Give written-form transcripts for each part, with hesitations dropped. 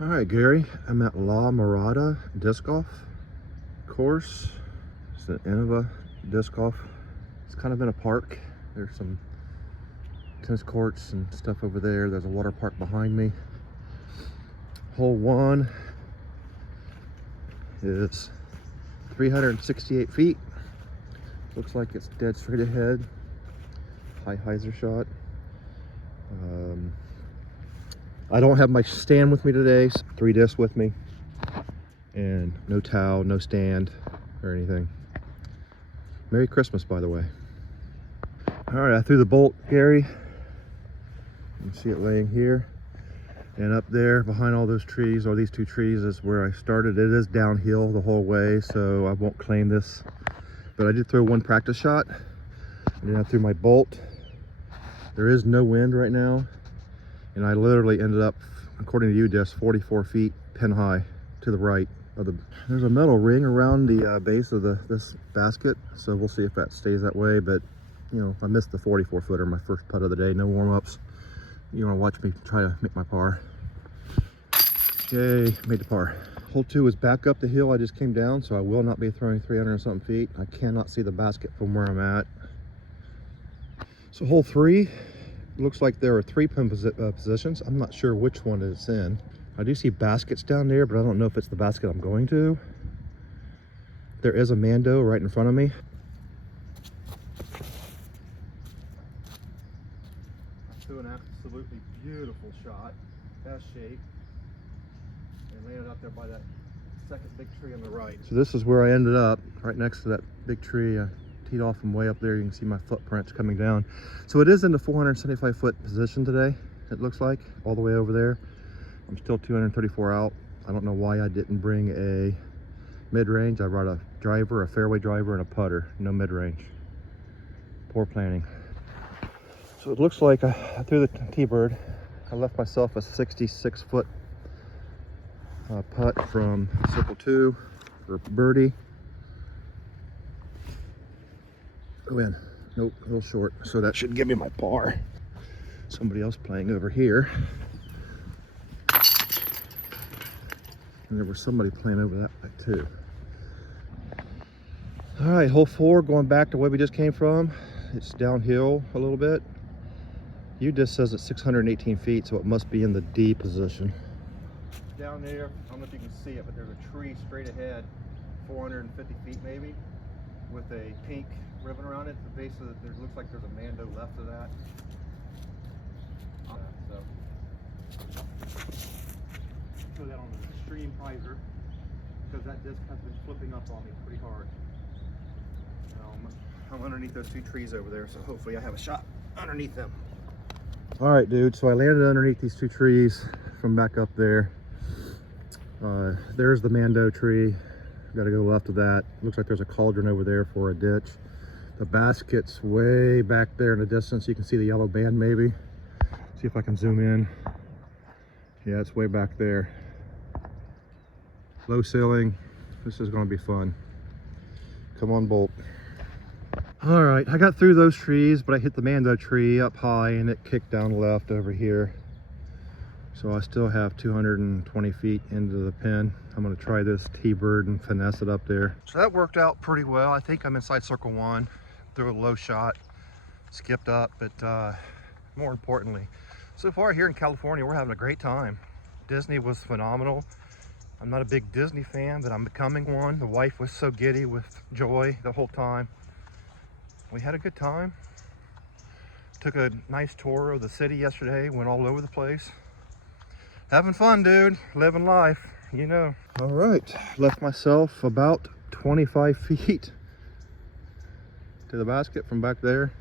All right, Gary, I'm at La Marada Disc Golf course. It's an Innova Disc Golf. It's kind of in a park. There's some tennis courts and stuff over there. There's a water park behind me. Hole 1 is 368 feet. Looks like it's dead straight ahead. High hyzer shot. I don't have my stand with me today. 3 discs with me, and no towel, no stand or anything. Merry Christmas, by the way. All right, I threw the bolt, Gary. You can see it laying here, and up there behind all those trees, or these 2 trees, is where I started. It is downhill the whole way, so I won't claim this, but I did throw 1 practice shot, and then I threw my bolt. There is no wind right now, and I literally ended up, according to UDisc, 44 feet pin high to the right of the. There's a metal ring around the base of this basket, so we'll see if that stays that way. But you know, I missed the 44 footer, my first putt of the day. No warm-ups. You want to watch me try to make my par. Yay, made the par. Hole 2 is back up the hill I just came down, so I will not be throwing 300 and something feet. I cannot see the basket from where I'm at. So hole 3, looks like there are 3 pin positions. I'm not sure which one it's in. I do see baskets down there, but I don't know if it's the basket I'm going to. There is a Mando right in front of me. I threw an absolutely beautiful shot, best shape, and landed up there by that second big tree on the right. So this is where I ended up, right next to that big tree. Teed off from way up there. You can see my footprints coming down. So it is in the 475 foot position today, it looks like, all the way over there. I'm still 234 out. I don't know why I didn't bring a mid-range. I brought a driver, a fairway driver, and a putter. No mid-range. Poor planning. So it looks like I threw the T-bird. I left myself a 66 foot putt from circle 2 for birdie. Go in. Nope, a little short. So that should give me my par. Somebody else playing over here. And there was somebody playing over that way too. All right, hole 4, going back to where we just came from. It's downhill a little bit. UDisc says it's 618 feet, so it must be in the D position. Down there, I don't know if you can see it, but there's a tree straight ahead, 450 feet maybe, with a pink ribbon around it. The base of it, there looks like there's a Mando left of that. Put that on the extreme hyzer, because that disc has been flipping up on me pretty hard. I'm underneath those 2 trees over there, so hopefully I have a shot underneath them. All right, dude, so I landed underneath these 2 trees from back up there. There's the Mando tree. Got to go left of that. Looks like there's a cauldron over there for a ditch. The basket's way back there in the distance. You can see the yellow band maybe. See if I can zoom in. Yeah, it's way back there. Low ceiling. This is going to be fun. Come on, Bolt. All right, I got through those trees, but I hit the Mando tree up high and it kicked down left over here. So I still have 220 feet into the pin. I'm gonna try this T-bird and finesse it up there. So that worked out pretty well. I think I'm inside circle 1, threw a low shot, skipped up, but more importantly, so far here in California, we're having a great time. Disney was phenomenal. I'm not a big Disney fan, but I'm becoming one. The wife was so giddy with joy the whole time. We had a good time. Took a nice tour of the city yesterday, went all over the place. Having fun, dude. Living life, you know. All right, left myself about 25 feet to the basket from back there.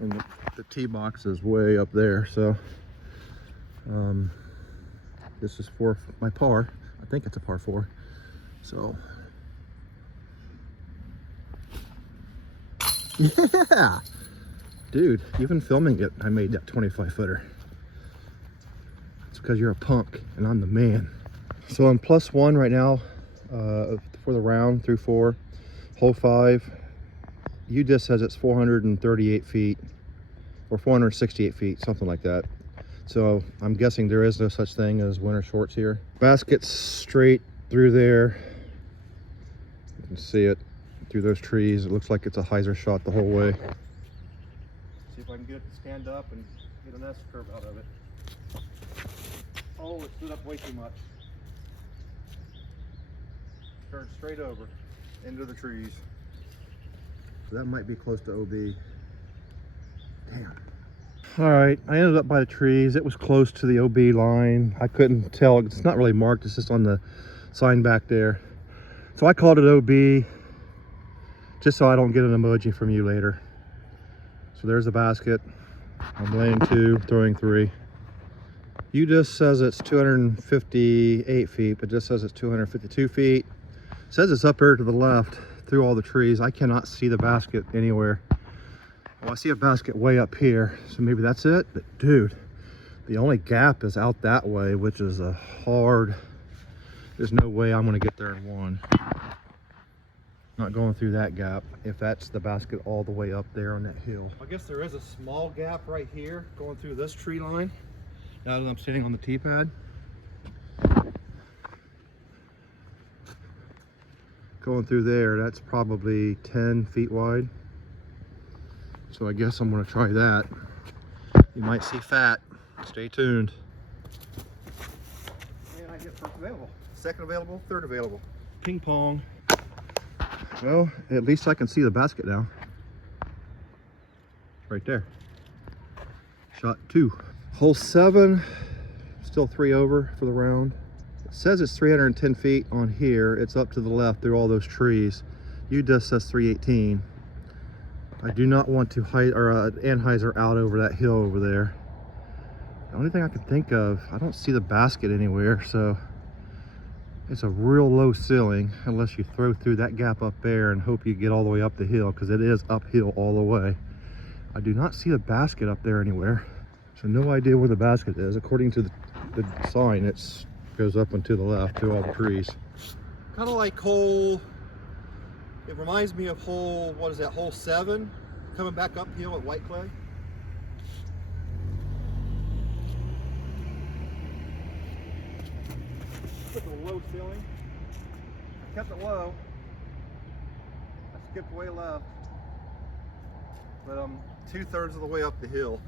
And the tee box is way up there, so this is for my par. I think it's a par 4. So, yeah! Dude, even filming it, I made that 25 footer. Because you're a punk and I'm the man. So I'm +1 right now for the round through 4. Hole 5, UDisc says it's 438 feet or 468 feet, something like that. So I'm guessing there is no such thing as winter shorts here. Basket's straight through there. You can see it through those trees. It looks like it's a hyzer shot the whole way. See if I can get it to stand up and get an S-curve out of it. Oh, it stood up way too much. Turned straight over into the trees. So that might be close to OB. Damn. All right, I ended up by the trees. It was close to the OB line. I couldn't tell. It's not really marked. It's just on the sign back there. So I called it OB just so I don't get an emoji from you later. So there's the basket. I'm laying 2, throwing 3. You just says it's 258 feet, but just says it's 252 feet. It says it's up there to the left through all the trees. I cannot see the basket anywhere. Well, I see a basket way up here, so maybe that's it. But dude, the only gap is out that way, which is a hard, there's no way I'm gonna get there in one. Not going through that gap if that's the basket all the way up there on that hill. I guess there is a small gap right here going through this tree line now that I'm sitting on the tee pad. Going through there, that's probably 10 feet wide. So I guess I'm gonna try that. You might see fat. Stay tuned. And I get first available, second available, third available. Ping pong. Well, at least I can see the basket now. Right there. Shot 2. Hole 7, still 3 over for the round. It says it's 310 feet on here. It's up to the left through all those trees. UDisc says 318. I do not want to anhyzer out over that hill over there. The only thing I can think of, I don't see the basket anywhere, so it's a real low ceiling unless you throw through that gap up there and hope you get all the way up the hill, because it is uphill all the way. I do not see the basket up there anywhere, so no idea where the basket is. According to the sign, it goes up and to the left through all the trees. Kind of like hole, it reminds me of hole, what is that, hole 7, coming back uphill at White Clay. Put the low ceiling. I kept it low. I skipped way left, but I'm 2/3 of the way up the hill.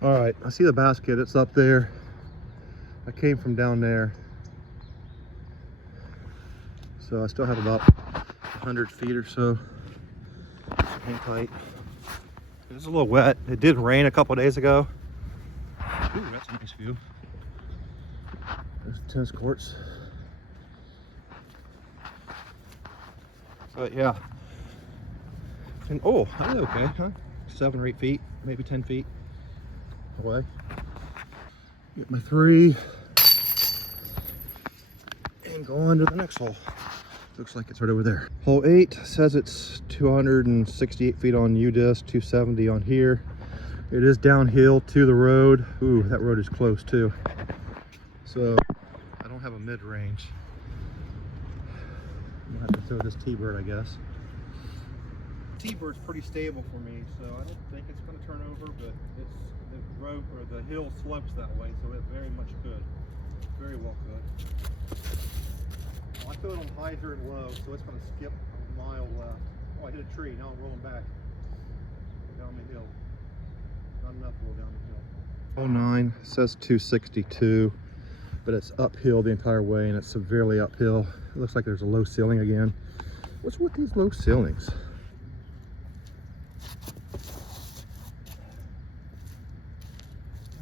All right, I see the basket. It's up there. I came from down there, so I still have about 100 feet or so. Hang tight. It's a little wet. It did rain a couple days ago. Ooh, that's a nice view. There's the tennis courts. But yeah. And oh, I'm okay, huh? 7 or 8 feet, maybe 10 feet away. Get my 3 and go on to the next hole. Looks like it's right over there. Hole 8 says it's 268 feet on UDisc, 270 on here. It is downhill to the road. Ooh, that road is close too. So I don't have a mid-range. I'm gonna have to throw this T-bird, I guess. T-bird's pretty stable for me, so I don't think it's gonna turn over, but it's the road or the hill slopes that way, so it very much could. Very well could. I throw it on hyzer and low, so it's going to skip a mile left. Oh, I hit a tree. Now I'm rolling back down the hill. Not enough to go down the hill. 09 says 262, but it's uphill the entire way, and it's severely uphill. It looks like there's a low ceiling again. What's with these low ceilings?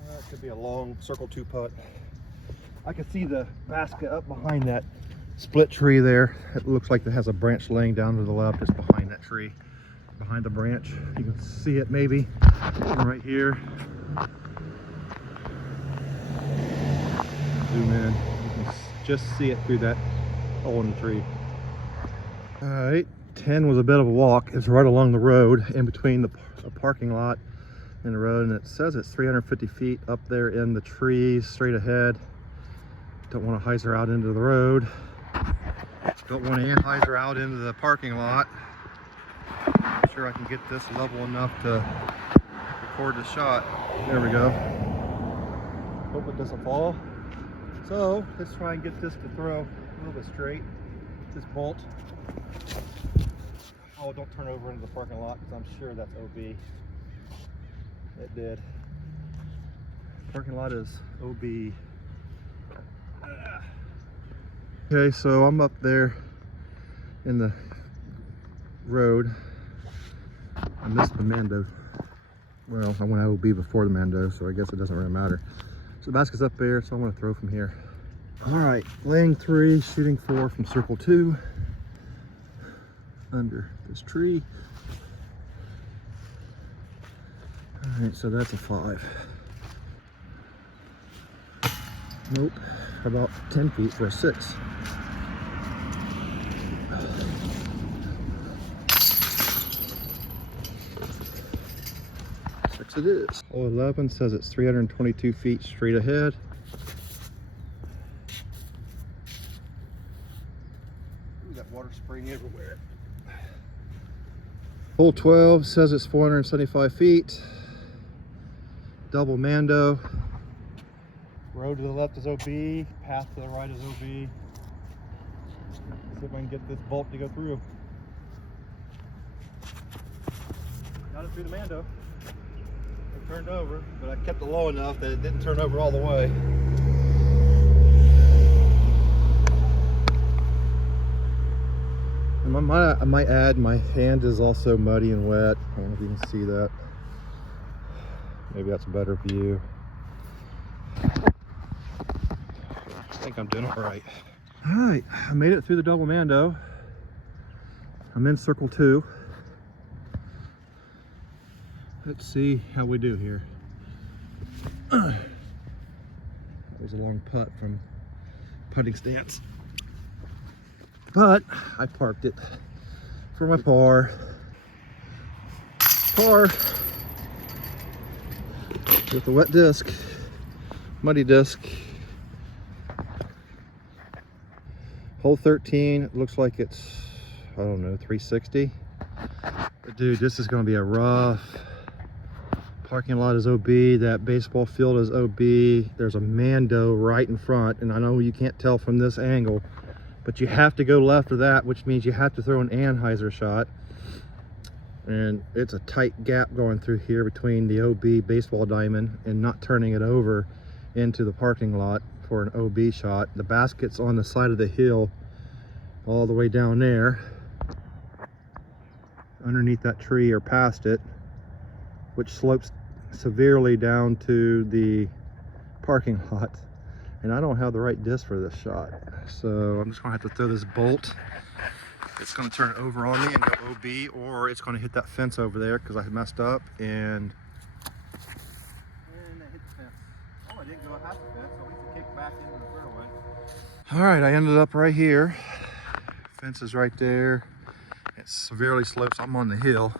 That could be a long circle 2 putt. I can see the basket up behind that split tree there. It looks like it has a branch laying down to the left. It's behind that tree, behind the branch. You can see it maybe right here. Zoom in. You can just see it through that hole in the tree. All right, 10 was a bit of a walk. It's right along the road in between the parking lot and the road, and it says it's 350 feet up there in the trees straight ahead. Don't want to hyzer out into the road. Don't want to anhyzer out into the parking lot. I'm sure I can get this level enough to record the shot. There we go. Hope it doesn't fall. So let's try and get this to throw a little bit straight. This bolt. Oh, don't turn over into the parking lot because I'm sure that's OB. It did. Parking lot is OB. Okay, so I'm up there in the road. I missed the Mando. Well, I went OB before the Mando, so I guess it doesn't really matter. So the basket's up there, so I'm gonna throw from here. All right, laying 3, shooting 4 from circle 2. Under this tree. All right, so that's a 5. Nope, about 10 feet for a 6. It is. Hole 11 says it's 322 feet straight ahead. Ooh, that water spraying everywhere. Hole 12 says it's 475 feet. Double Mando. Road to the left is OB. Path to the right is OB. See if I can get this bolt to go through. Got it through the Mando. Turned over, but I kept it low enough that it didn't turn over all the way. And I might add, my hand is also muddy and wet. I don't know if you can see that. Maybe that's a better view. I think I'm doing it right. All right, I made it through the double Mando. I'm in circle 2. Let's see how we do here. That was a long putt from putting stance. But I parked it for my par. Par with a wet disc, muddy disc. Hole 13, it looks like it's, I don't know, 360. But dude, this is gonna be a rough. Parking lot is OB, that baseball field is OB. There's a Mando right in front, and I know you can't tell from this angle, but you have to go left of that, which means you have to throw an Anheuser shot. And it's a tight gap going through here between the OB baseball diamond and not turning it over into the parking lot for an OB shot. The basket's on the side of the hill all the way down there, underneath that tree or past it, which slopes severely down to the parking lot. And I don't have the right disc for this shot. So I'm just gonna have to throw this bolt. It's gonna turn over on me and go OB, or it's gonna hit that fence over there because I messed up and I hit the fence. Oh, I didn't go past the fence, so at least it kicked back into the fairway. All right, I ended up right here. Fence is right there. It severely slopes. I'm on the hill.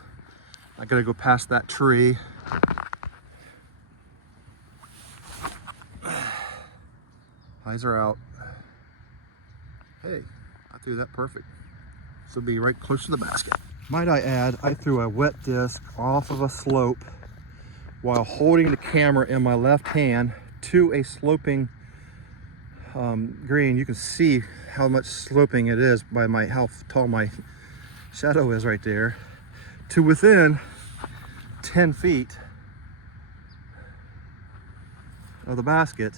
I gotta go past that tree. Eyes are out. Hey, I threw that perfect. This will be right close to the basket. Might I add, I threw a wet disc off of a slope while holding the camera in my left hand to a sloping green. You can see how much sloping it is by how tall my shadow is right there, to within 10 feet of the basket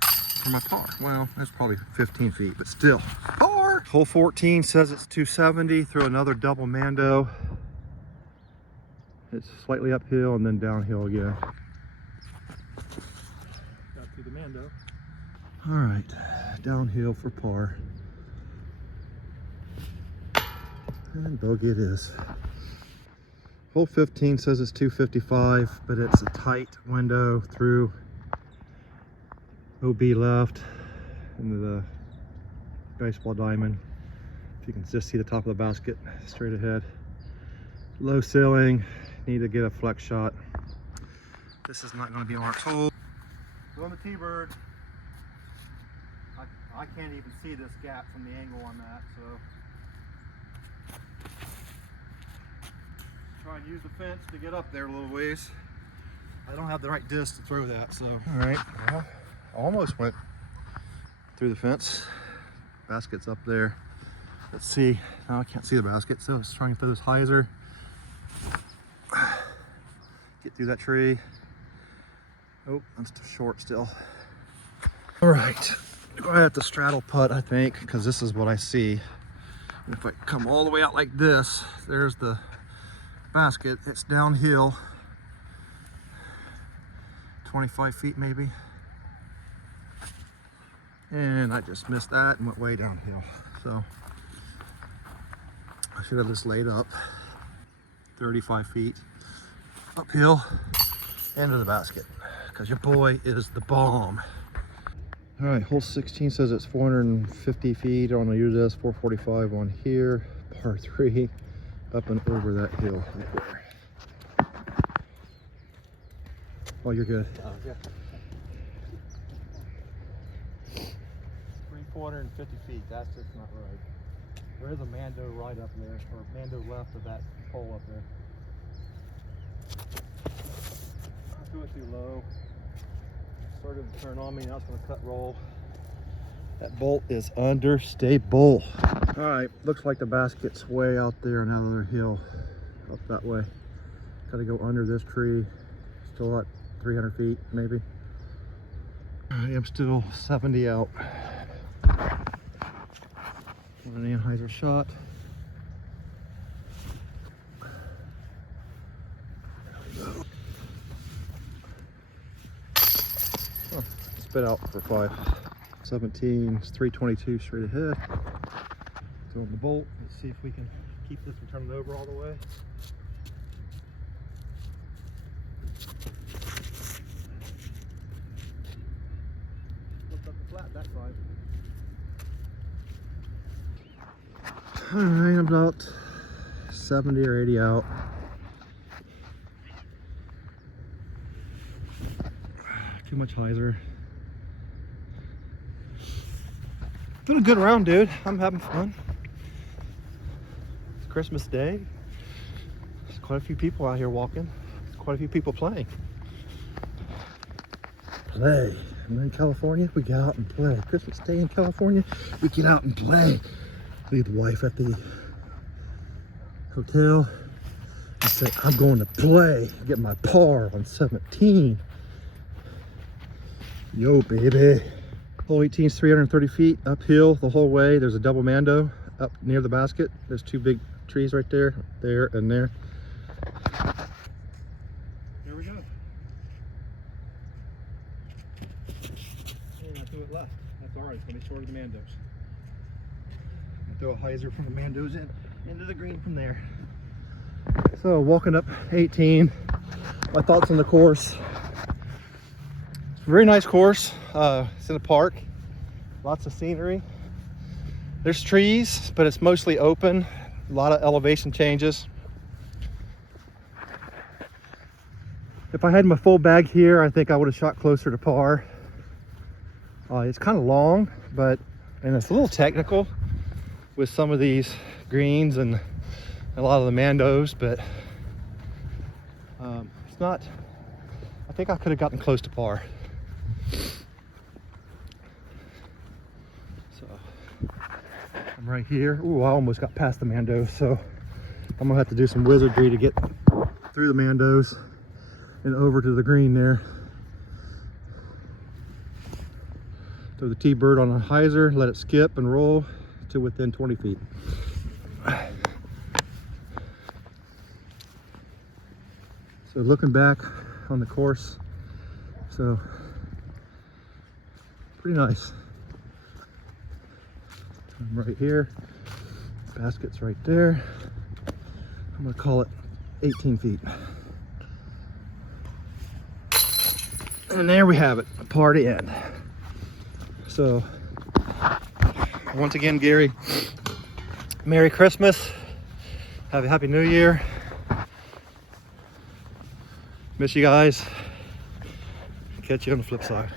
for my par. Well, that's probably 15 feet, but still. Par! Hole 14 says it's 270 through another double Mando. It's slightly uphill and then downhill again. Got through the Mando. All right, downhill for par. And bogey it is. Hole 15 says it's 255, but it's a tight window through OB left into the baseball diamond. If you can just see the top of the basket straight ahead. Low ceiling, need to get a flex shot. This is not going to be Mark's hole. Going the T-bird. I can't even see this gap from the angle on that, so Try and use the fence to get up there a little ways. I don't have the right disc to throw that, so. All right, well, almost went through the fence. Basket's up there. Let's see. Now I can't see the basket, so let's try and throw this hyzer. Get through that tree. Oh, I'm still short still. All right, I'm gonna have to straddle putt, I think, because this is what I see. And if I come all the way out like this, there's the basket. It's downhill, 25 feet maybe. And I just missed that and went way downhill. So I should have just laid up 35 feet uphill into the basket, because your boy is the bomb. All right, hole 16 says it's 450 feet on the U-Disc, 445 on here, par 3, up and over that hill right there. Oh, you're good. Oh, yeah. 450 feet, that's just not right. There is a Mando right up there, or Mando left of that pole up there. I threw it too low. Started to turn on me, now it's going to cut roll. That bolt is understable. All right, looks like the basket's way out there on another hill, up that way. Gotta go under this tree. Still at 300 feet, maybe. I am still 70 out. An Anaheim shot. Oh, spit out for 5. 17, it's 322 straight ahead. Throwing the bolt. Let's see if we can keep this from turning over all the way. Looked up the flat that side. All right, I'm about 70 or 80 out. Too much hyzer. Been a good round, dude. I'm having fun. It's Christmas Day. There's quite a few people out here walking. There's quite a few people playing. Play. We're in California, we get out and play. Christmas Day in California, we get out and play. Leave the wife at the hotel and say, I'm going to play. Get my par on 17. Yo, baby. Hole 18 is 330 feet uphill the whole way. There's a double Mando up near the basket. There's 2 big trees right there, there and there. Here we go. And I threw it left. That's all right. It's going to be short of the Mandos. I throw a hyzer from the Mandos into the green from there. So walking up 18. My thoughts on the course. It's a very nice course. It's in a park, lots of scenery. There's trees, but it's mostly open. A lot of elevation changes. If I had my full bag here, I think I would have shot closer to par. It's kind of long, and it's a little technical with some of these greens and a lot of the Mandos, but it's not, I think I could have gotten close to par. So I'm right here. Ooh, I almost got past the Mandos, so I'm gonna have to do some wizardry to get through the Mandos and over to the green there. Throw the T-bird on a hyzer, let it skip and roll to within 20 feet. So looking back on the course, so pretty nice. I'm right here, basket's right there. I'm gonna call it 18 feet. And there we have it, a party end. So once again, Gary, Merry Christmas, have a Happy New Year. Miss you guys. Catch you on the flip side.